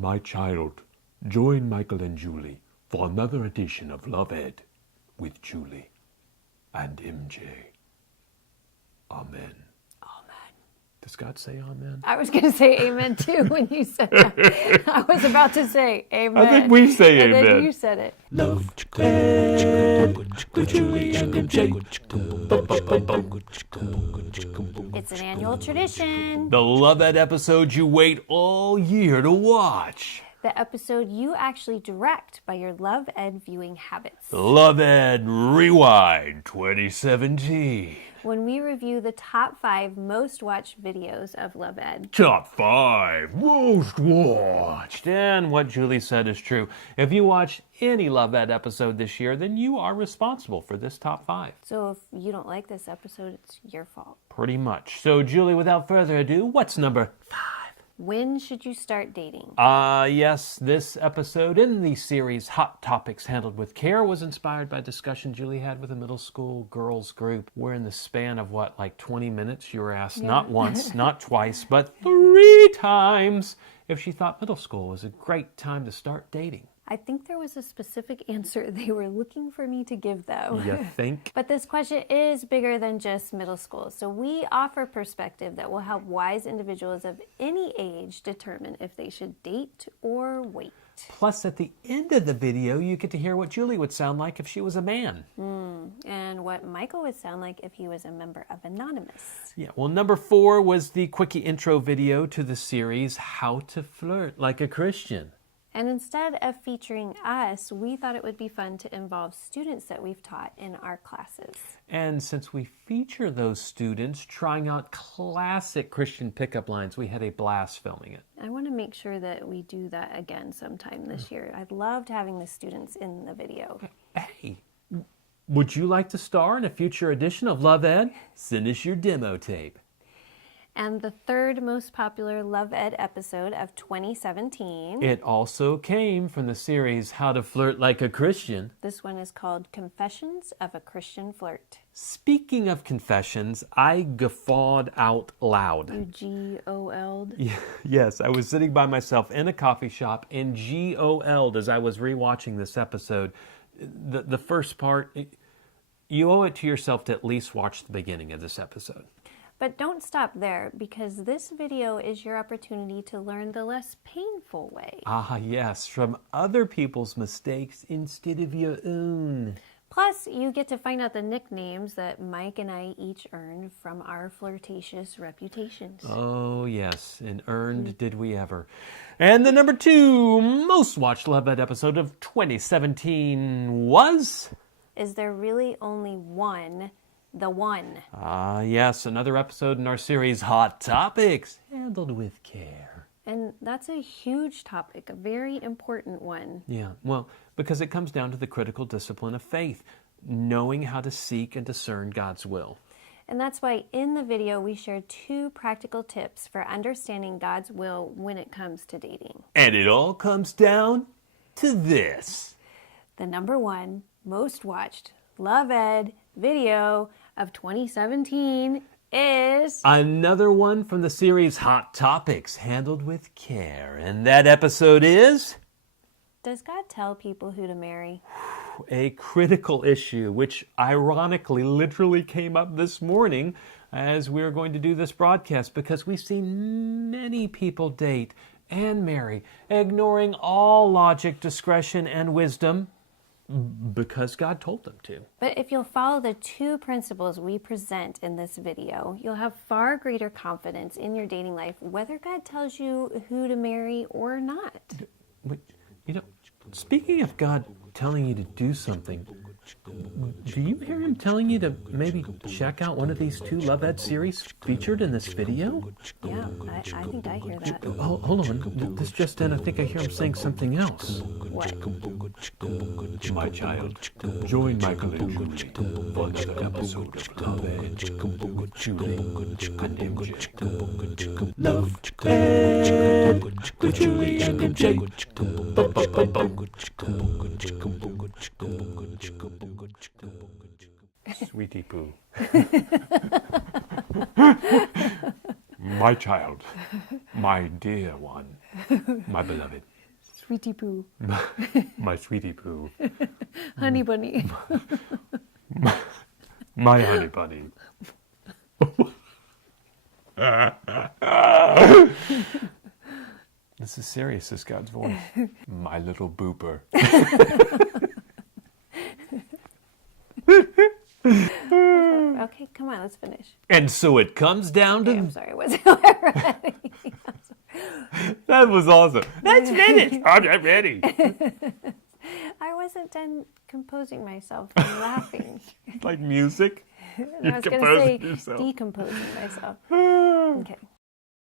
My child, join Michael and Julie for another edition of Love Ed with Julie and MJ. Amen. Amen. Does God say amen? I was going to say amen too when you said that. I was about to say amen. I think we say and amen. And then you said it. Love Ed with Julie and MJ. It's an annual tradition. The Love Ed episode you wait all year to watch. The episode you actually direct by your Love Ed viewing habits. Love Ed Rewind 2017. When we review the top 5 most watched videos of Love Ed. Top 5 most watched. And what Julie said is true. If you watched any Love Ed episode this year, then you are responsible for this top 5. So if you don't like this episode, it's your fault. Pretty much. So Julie, without further ado, what's number 5? When should you start dating? Yes, this episode in the series Hot Topics Handled with Care was inspired by discussion Julie had with a middle school girls group, where in the span of, 20 minutes, you were asked not once, not twice, but 3 times if she thought middle school was a great time to start dating. I think there was a specific answer they were looking for me to give, though. You think? But this question is bigger than just middle school, so we offer perspective that will help wise individuals of any age determine if they should date or wait. Plus, at the end of the video, you get to hear what Julie would sound like if she was a man. And what Michael would sound like if he was a member of Anonymous. Yeah, well, number 4 was the quickie intro video to the series How to Flirt Like a Christian. And instead of featuring us, we thought it would be fun to involve students that we've taught in our classes. And since we feature those students trying out classic Christian pickup lines, we had a blast filming it. I want to make sure that we do that again sometime this year. I loved having the students in the video. Hey, would you like to star in a future edition of Love Ed? Send us your demo tape. And the 3rd most popular Love Ed episode of 2017. It also came from the series How to Flirt Like a Christian. This one is called Confessions of a Christian Flirt. Speaking of confessions, I guffawed out loud. You G-O-L'd? Yes, I was sitting by myself in a coffee shop and G-O-L'd as I was rewatching this episode. The first part, you owe it to yourself to at least watch the beginning of this episode. But don't stop there, because this video is your opportunity to learn the less painful way. Ah, yes, from other people's mistakes instead of your own. Plus, you get to find out the nicknames that Mike and I each earned from our flirtatious reputations. Oh, yes, and earned did we ever. And the number 2 most watched Love Ed episode of 2017 was... Is there really only one? The one. Yes, another episode in our series Hot Topics Handled with Care. And that's a huge topic, a very important one. Yeah, well, because it comes down to the critical discipline of faith, knowing how to seek and discern God's will. And that's why in the video we share 2 practical tips for understanding God's will when it comes to dating. And it all comes down to this. The number 1 most watched Love Ed video of 2017 is... another one from the series Hot Topics Handled with Care. And that episode is... Does God tell people who to marry? A critical issue, which ironically literally came up this morning as we were going to do this broadcast, because we've seen many people date and marry, ignoring all logic, discretion, and wisdom, because God told them to. But if you'll follow the 2 principles we present in this video, you'll have far greater confidence in your dating life, whether God tells you who to marry or not. Speaking of God telling you to do something, do you hear him telling you to maybe check out one of these 2 Love Ed series featured in this video? Yeah, I think I hear that. Hold on, this just in, I think I hear him saying something else. What? My child, join Michael and Julie for another episode of Love Ed with Julie and MJ. Love Ed with Julie and MJ. Sweetie poo. My child, my dear one. My beloved. Sweetie poo. My sweetie poo. Honey bunny. My honey bunny. This is serious, this God's voice. My little booper. Okay, come on, let's finish. And so it comes down to... Okay, I'm sorry, I wasn't ready. That was awesome. Let's finish. I'm not ready. I wasn't done composing myself and laughing. Like music. I was going to say decomposing myself. Okay.